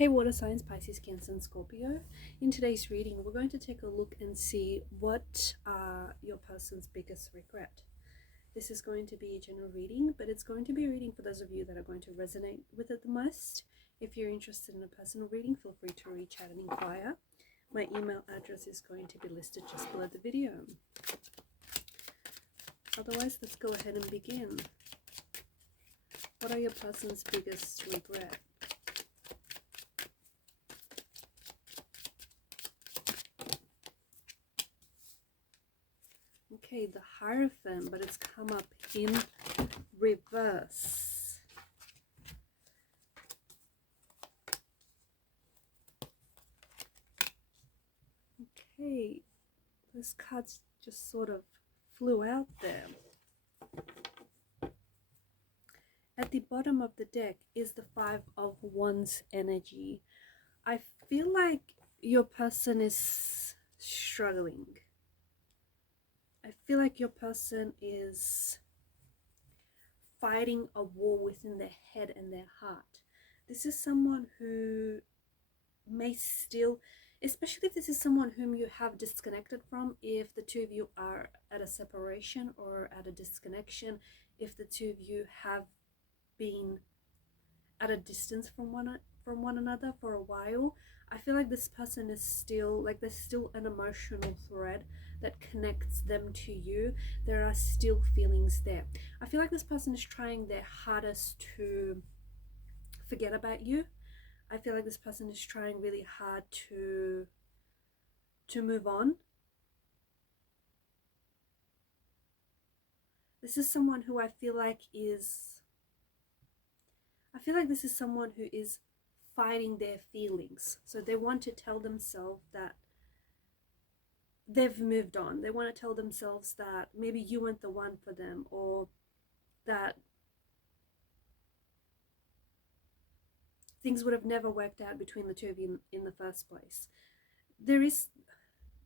Hey water signs, Pisces, Cancer and Scorpio. In today's reading, we're going to take a look and see what are your person's biggest regret. This is going to be a general reading, but it's going to be a reading for those of you that are going to resonate with it the most. If you're interested in a personal reading, feel free to reach out and inquire. My email address is going to be listed just below the video. Otherwise, let's go ahead and begin. What are your person's biggest regret? Okay, the Hierophant, but it's come up in reverse. Okay, this card just sort of flew out there. At the bottom of the deck is the Five of Wands energy. I feel like your person is struggling. I feel like your person is fighting a war within their head and their heart. This is someone who may still, especially if this is someone whom you have disconnected from, if the two of you are at a separation or at a disconnection, if the two of you have been at a distance from one another for a while, I feel like this person is still, like there's still an emotional thread that connects them to you. There are still feelings there. I feel like this person is trying their hardest to forget about you. I feel like this person is trying really hard to move on. This is someone who I feel like this is someone who is fighting their feelings. So they want to tell themselves that they've moved on. They want to tell themselves that maybe you weren't the one for them, or that things would have never worked out between the two of you in the first place. There is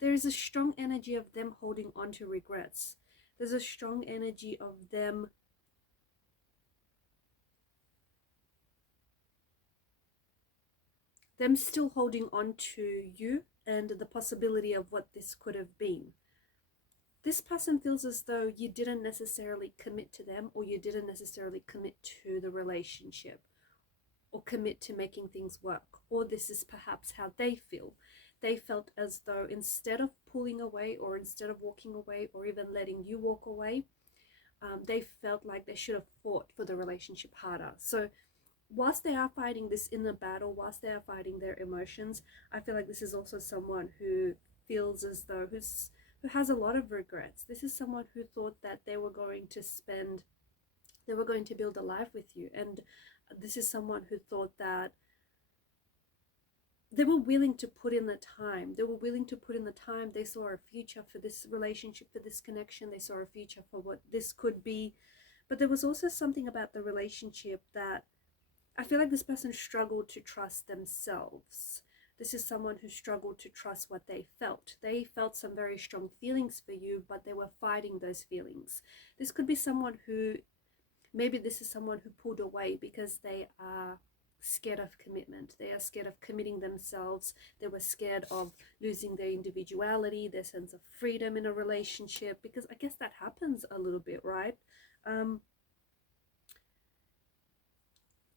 a strong energy of them holding on to regrets. There's a strong energy of them still holding on to you and the possibility of what this could have been. This person feels as though you didn't necessarily commit to them, or you didn't necessarily commit to the relationship, or commit to making things work. Or this is perhaps how they feel. They felt as though instead of pulling away, or instead of walking away, or even letting you walk away, they felt like they should have fought for the relationship harder. So whilst they are fighting this inner battle, whilst they are fighting their emotions, I feel like this is also someone who feels as though, who has a lot of regrets. This is someone who thought that they were going to build a life with you. And this is someone who thought that they were willing to put in the time. They were willing to put in the time. They saw a future for this relationship, for this connection. They saw a future for what this could be. But there was also something about the relationship that I feel like this person struggled to trust themselves. This is someone who struggled to trust what they felt. They felt some very strong feelings for you, but they were fighting those feelings. This could be someone who, maybe this is someone who pulled away because they are scared of commitment. They are scared of committing themselves. They were scared of losing their individuality, their sense of freedom in a relationship, because I guess that happens a little bit, right?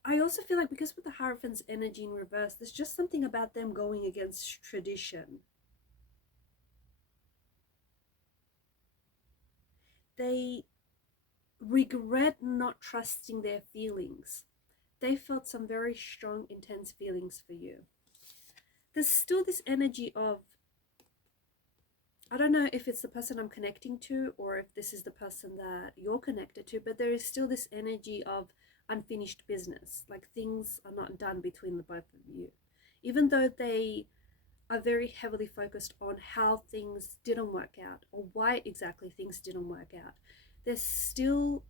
I also feel like because with the Hierophant's energy in reverse, there's just something about them going against tradition. They regret not trusting their feelings. They felt some very strong, intense feelings for you. There's still this energy of, I don't know if it's the person I'm connecting to or if this is the person that you're connected to, but there is still this energy of unfinished business, like things are not done between the both of you. Even though they are very heavily focused on how things didn't work out or why exactly things didn't work out, there's still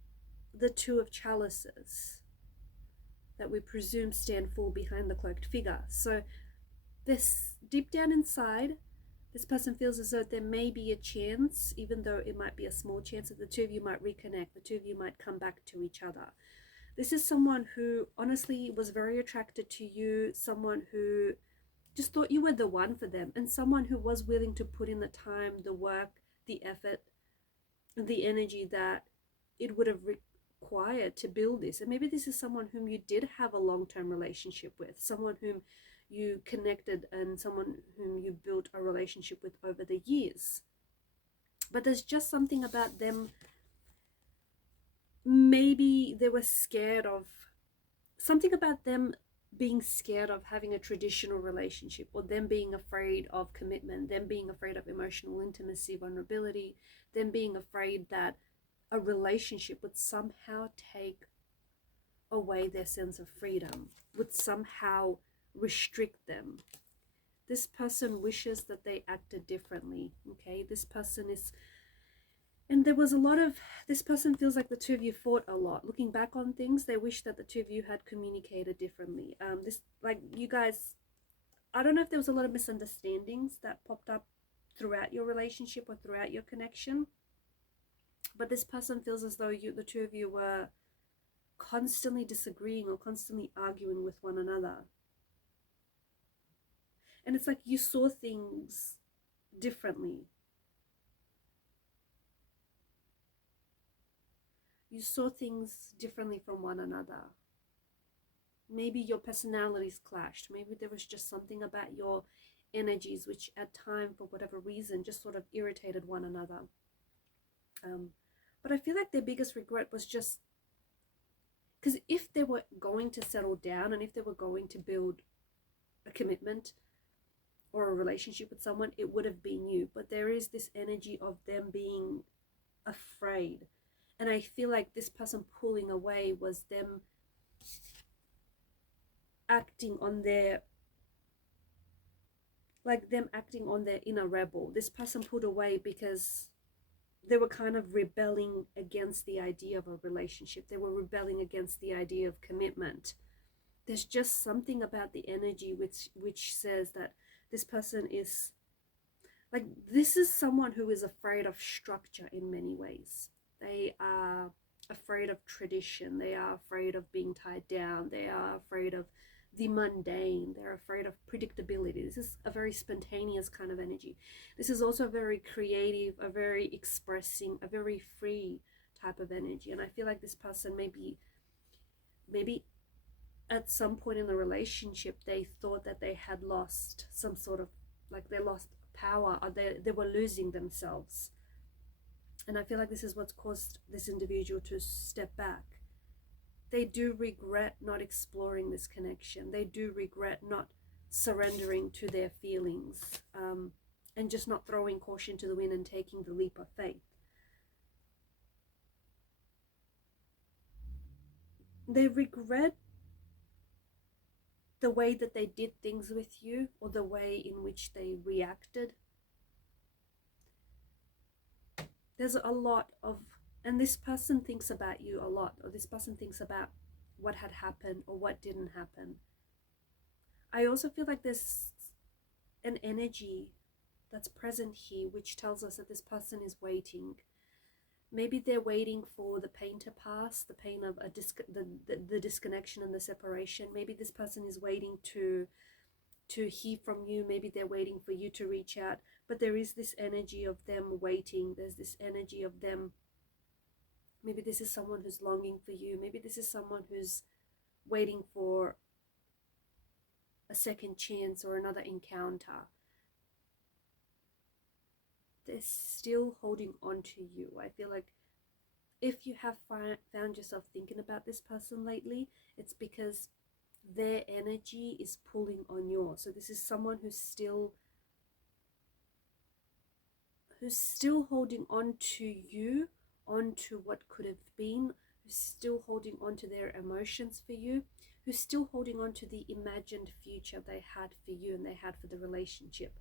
the Two of Chalices that we presume stand full behind the cloaked figure. So this, deep down inside, this person feels as though there may be a chance, even though it might be a small chance, that the two of you might reconnect, the two of you might come back to each other. This is someone who honestly was very attracted to you, someone who just thought you were the one for them, and someone who was willing to put in the time, the work, the effort, the energy that it would have required to build this. And maybe this is someone whom you did have a long-term relationship with, someone whom you connected and someone whom you built a relationship with over the years. But there's just something about them. Maybe they were scared of something about them, being scared of having a traditional relationship, or them being afraid of commitment, them being afraid of emotional intimacy, vulnerability, them being afraid that a relationship would somehow take away their sense of freedom, would somehow restrict them. This person wishes that they acted differently, okay? This person is, and there was a lot of, this person feels like the two of you fought a lot. Looking back on things, they wish that the two of you had communicated differently. Like you guys, I don't know if there was a lot of misunderstandings that popped up throughout your relationship or throughout your connection. But this person feels as though the two of you were constantly disagreeing or constantly arguing with one another. And it's like you saw things differently. You saw things differently from one another. Maybe your personalities clashed. Maybe there was just something about your energies which at time, for whatever reason, just sort of irritated one another. But I feel like their biggest regret was just because if they were going to settle down and if they were going to build a commitment or a relationship with someone, it would have been you. But there is this energy of them being afraid. And I feel like this person pulling away was them acting on their, like them acting on their inner rebel. This person pulled away because they were kind of rebelling against the idea of a relationship. They were rebelling against the idea of commitment. There's just something about the energy which says that this person is, like, this is someone who is afraid of structure in many ways. They are afraid of tradition. They are afraid of being tied down. They are afraid of the mundane. They're afraid of predictability. This is a very spontaneous kind of energy. This is also very creative, a very expressing, a very free type of energy. And I feel like this person maybe at some point in the relationship they thought that they had lost some sort of, like, they lost power, or they were losing themselves. And I feel like this is what's caused this individual to step back. They do regret not exploring this connection. They do regret not surrendering to their feelings, and just not throwing caution to the wind and taking the leap of faith. They regret the way that they did things with you, or the way in which they reacted. There's a lot of, and this person thinks about you a lot, or this person thinks about what had happened or what didn't happen. I also feel like there's an energy that's present here which tells us that this person is waiting. Maybe they're waiting for the pain to pass, the pain of the disconnection and the separation. Maybe this person is waiting to hear from you. Maybe they're waiting for you to reach out. But there is this energy of them waiting. There's this energy of them. Maybe this is someone who's longing for you. Maybe this is someone who's waiting for a second chance or another encounter. They're still holding on to you. I feel like if you have found yourself thinking about this person lately, it's because their energy is pulling on yours. So this is someone who's still holding on to you, on to what could have been, who's still holding on to their emotions for you, who's still holding on to the imagined future they had for you and they had for the relationship.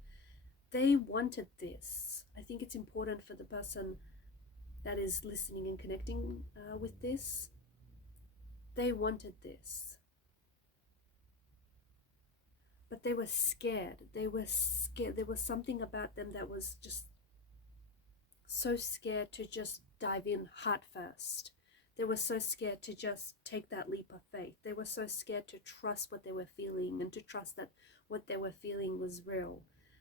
They wanted this. I think it's important for the person that is listening and connecting with this. They wanted this. But they were scared. They were scared. There was something about them that was just so scared to just dive in heart first. They were so scared to just take that leap of faith. They were so scared to trust what they were feeling and to trust that what they were feeling was real.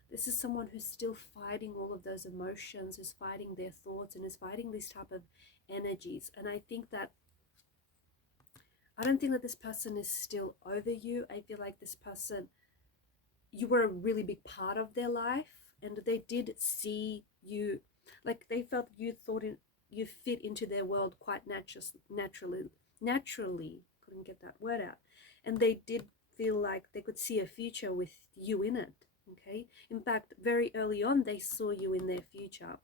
This is someone who's still fighting all of those emotions, who's fighting their thoughts, and is fighting these type of energies. And I don't think that this person is still over you. I feel like this person, you were a really big part of their life, and they did see you, like they felt you you fit into their world quite naturally, couldn't get that word out, and they did feel like they could see a future with you in it. Okay, in fact, very early on they saw you in their future.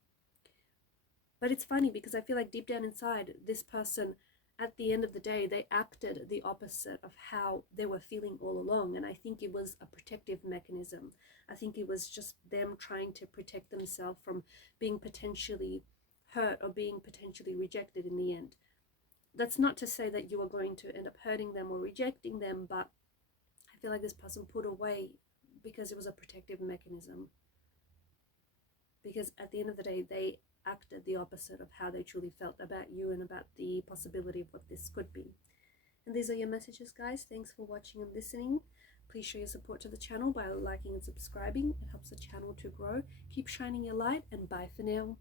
But it's funny because I feel like deep down inside, this person, at the end of the day, they acted the opposite of how they were feeling all along. And I think it was a protective mechanism. I think it was just them trying to protect themselves from being potentially hurt or being potentially rejected in the end. That's not to say that you are going to end up hurting them or rejecting them, but I feel like this person put away because it was a protective mechanism. Because at the end of the day, they acted the opposite of how they truly felt about you and about the possibility of what this could be. And these are your messages, guys. Thanks for watching and listening. Please show your support to the channel by liking and subscribing. It helps the channel to grow. Keep shining your light, and bye for now.